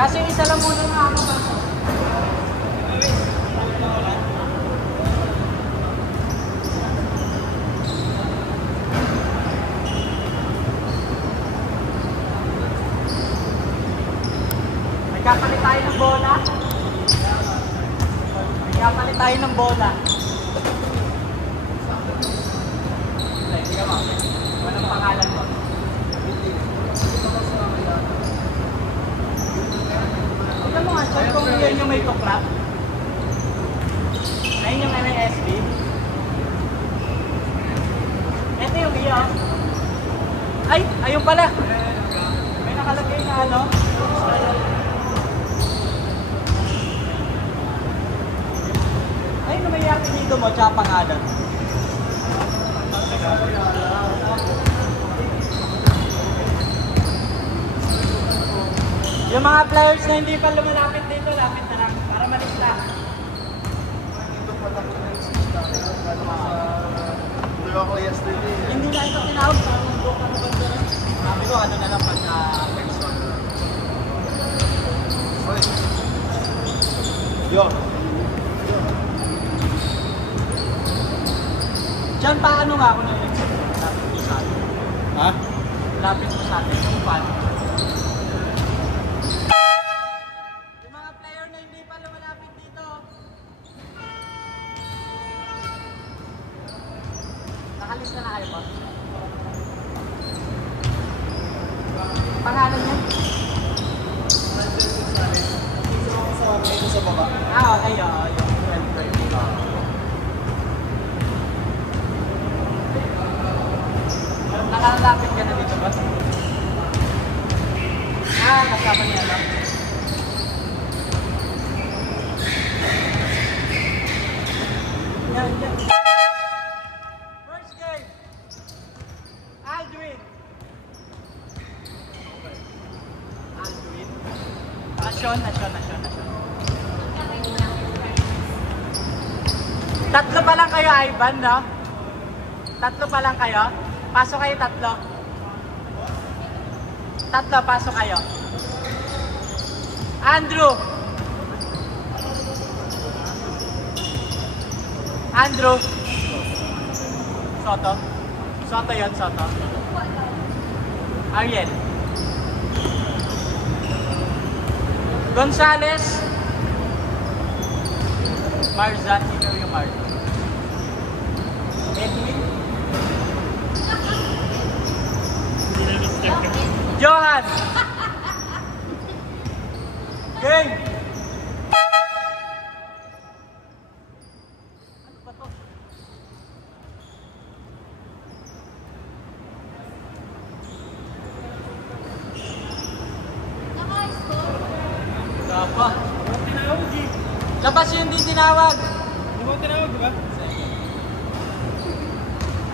Kasi isa lang muna na ako ba? Nagkapalit tayo ng bola. Nagkapalit tayo ng bola. Sige mo. Walang pangalan mo. Tignan mo nga, check kung yan yung may tuklat. Ayun yung MASB. Ito yung iyo. Ay, ayun pala. May nakalagay na ano. Ayun na may yakin dito mo, tsaka pangalan. Yung mga players na hindi pa lumalapit dito, lapit na lang para malista. Dito pa lang yung Hindi ako yesterday. Hindi na ito tinawag para mag-book ka na ba doon? Sabi ko, ano na lang pagka-person. Yo. Diyan paano nga ako na-exit? Lapit mo sa atin. Ha? Lapit mo sa atin. Yung paano? Yung mga player na hindi pa lumalapit dito. Nakalista na kayo ba? Pangalan niya? Dito sa baba. Okay. Yung friend dito. Nakalapit ka na dito ba? Kasama niya lang. Yan. First game. Aldwin. Nasyon. Tatlo pa lang kayo, Ivan, no? Tatlo pa lang kayo? Pasok kayo tatlo. Tatlo, pasok kayo. Andrew. Soto yun, Soto. Ariel. Gonzales. Marzan. Sino yung Marzan? Edwin. Johan! Game! Ano ba to? Gapa. Tinawag, G. Labas yung di tinawag. Hindi mo tinawag, di ba?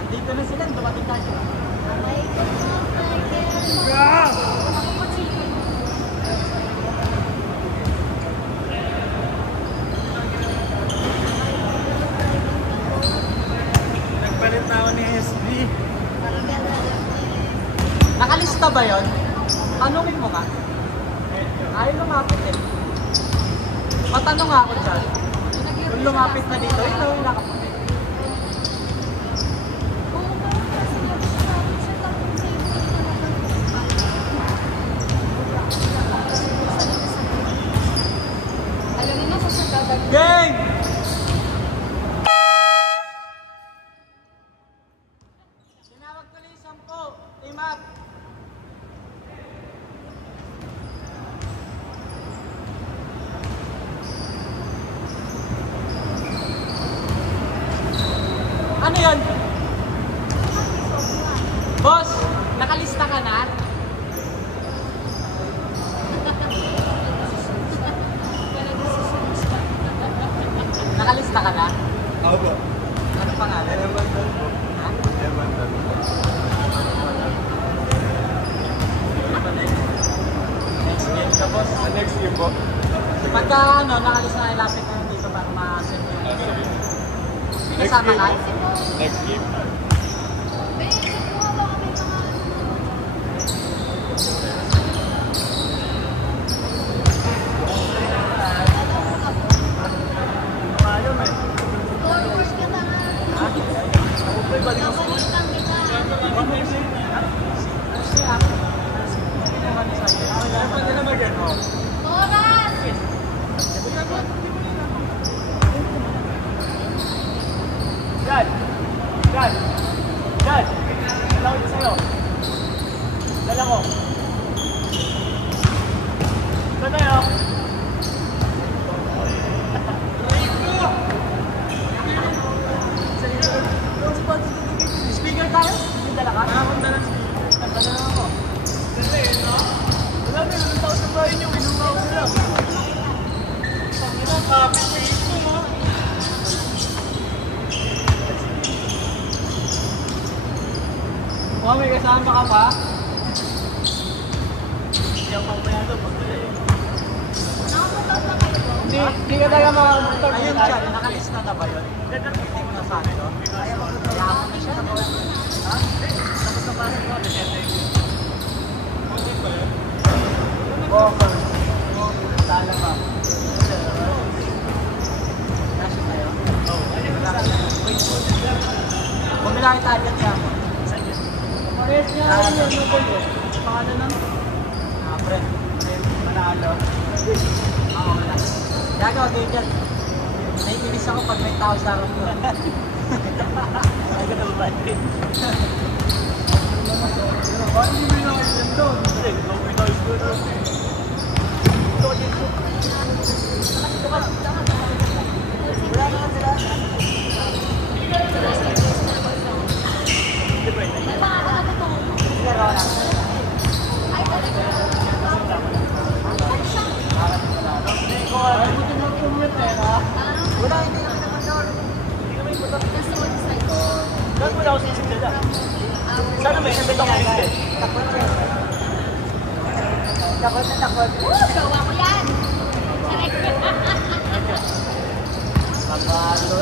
Andito na sila. Dumating tayo. Nagpalit na ako ni SB. Nakalista ba yun? Tanungin mo ka? Ayaw lumapit eh. Matanong nga ako dyan. Kung lumapit na dito, ito yung nakapit. Game! Tinawag ko na yung 10. Team up! Ano yun? Boss, nakalista ka na? Nakalista ka na? Ako ba? Ano pangalan? Evantan po. Ha? Evantan. Next game ka, boss. Next game po. Pagka nakalista na ilapit na yun dito para ma-send yung kasama ka? Next game. Yan. Dala ko sa'yo. Dala ko. Ito na yun. Speaker tayo? Yung dala ka? Dala ako. Kasi yun, no? Wala na, anong tao sa bahay niyo? Inumaw sila. Pangina, kapit na ito, no? Mukhang may kasama ka pa? Hindi ako pamayado. Hindi ka talaga makakapag-talk. Ayun siya, nakalista na ba yun? Hindi mo na sa akin, no? Kaya mo na siya na ba? Ha? Tapos na pasok mo, Vocals. Tala ka. Nasyo tayo? Oo. Bumila kayo tayo niya mo. Parehas niya ako yun. Ano ko yun? Pangalan lang? Fred. Manalo. Oo, wala. Gagawa kayo dyan. Naiinis ako pag may tao sa harap ko. Ay, ganun ba? Paano hindi mo lang kayo doon? Hindi, gawin na isko doon. Ito, dito. Wala naman sila. Hindi pwede. Sige, Rona. Ay, hindi mo commute eh, ha? Wala, hindi naman naman doon. Hindi naman yung buto. Doon mo lang ako sinisip na. Sana may nabit ako sinisip. Takot siya. Takot na takot. Gawa ko yan! Pagkalo.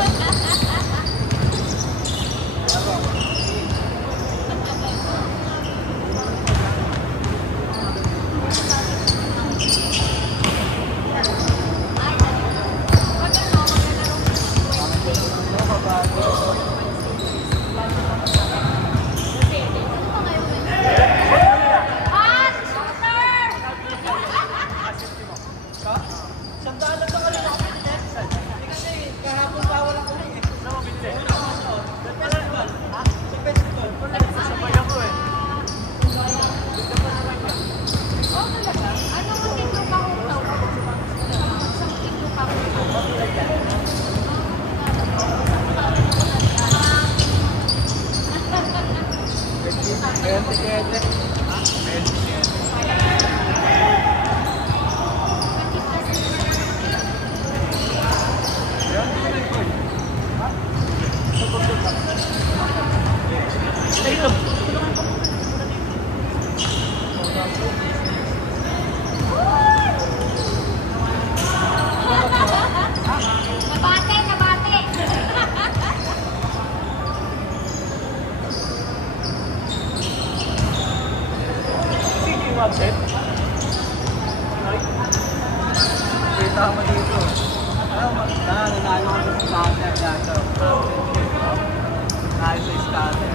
Absent? Kita mo dito. Nanalo ko sa scatter dito. Nanalo sa scatter.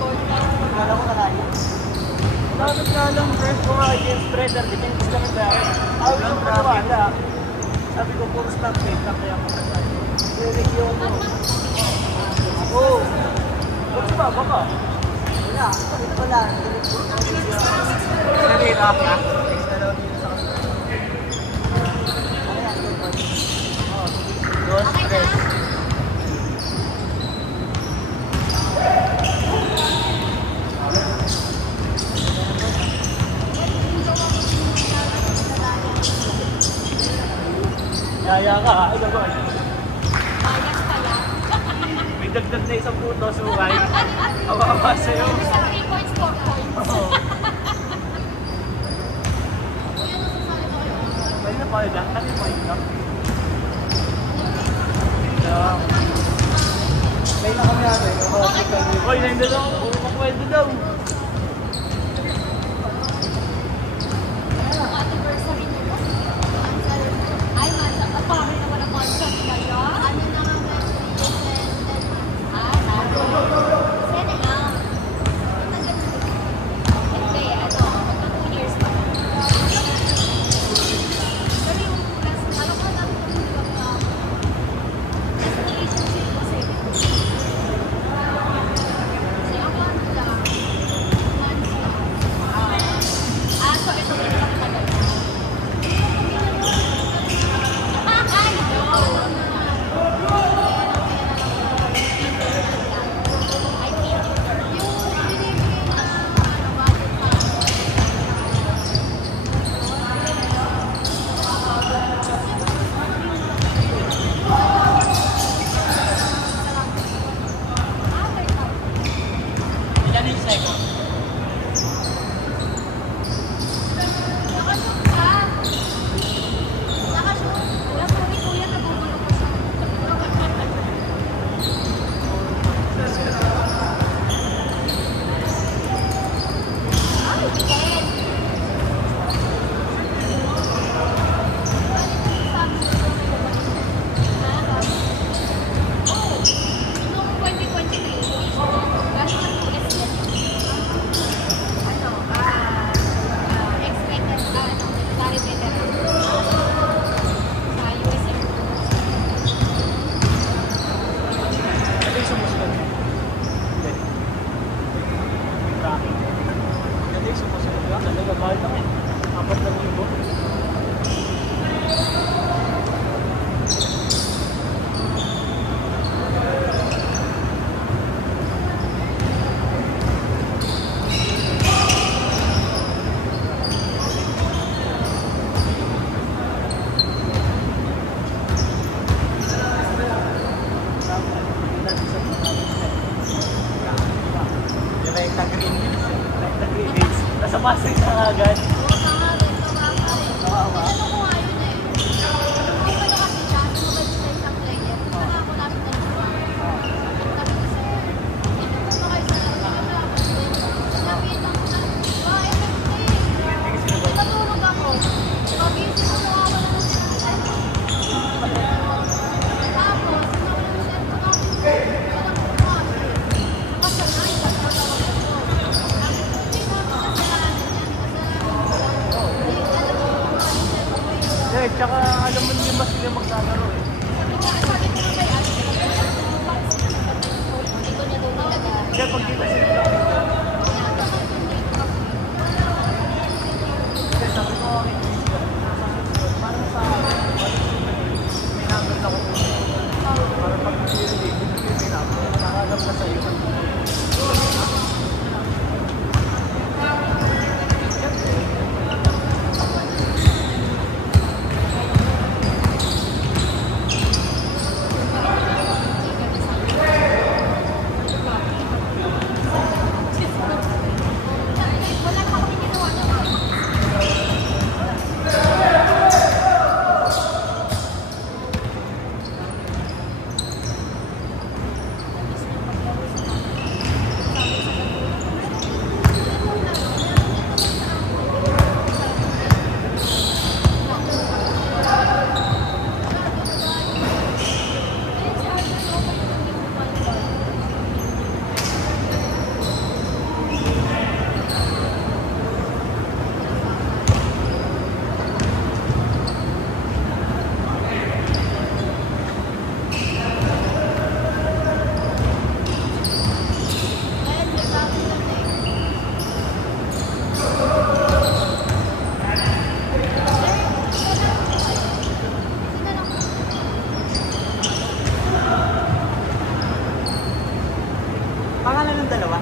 Wala ko nanalo. Dapat nga lang, friend ko nga against spreader, defense ka na tayo. Sabi ko pa wala. Sabi ko, puro stop fake lang kaya ako tayo. Re-review mo. Ako. What's ba? Baka? Wala. Wala. Sarili ako na. Dos, tres. Yaya ka, ay gagawin. Bias pala. May dagdag na isang puto, suway. Awa-awa sa'yo. Sa 3 points, 4 points. Oo. Kuya, nasasalit ako yun. Pwede na pa yun lang, kasi pa yun lang. May na kami natin. Uy, nandun daw. Puro makwento daw. Anniversary nila. Ay, pare naman ang monster nila. Ano na nga sabi na lang. Hindi, magka 2 years pa. Pero yung last, alam ko natin kung di ba agad. Eh, tsaka alam mo hindi ba sila maglalaro eh. Kaya pagkita sila sa akin. Kasi sabi ko ako paano sa may number na ko para pag may number nakakalap na sa'yo. Pangalan ng dalawa?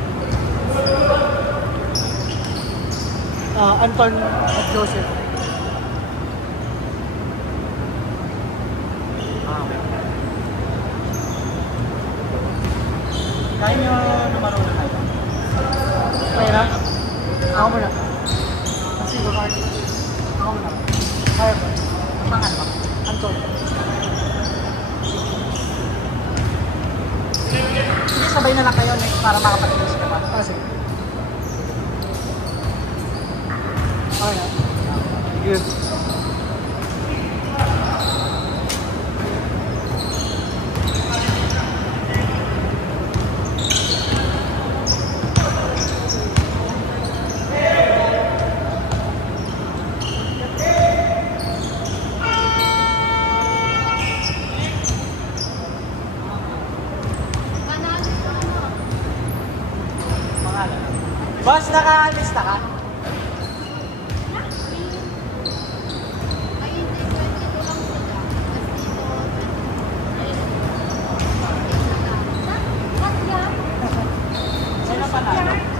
Anton at Joseph. Okay. Kaya nyo na marunong kayo? Kaya na? Ako muna. Kasi baka ako muna. Kaya ba? Ang pangalan mo? Anton. Sige, sabay na lang kayo next para makapag-English ka pa. Sige. Okay na. Good. Pangalan. Boss, naka-lista ka? Sino panalo?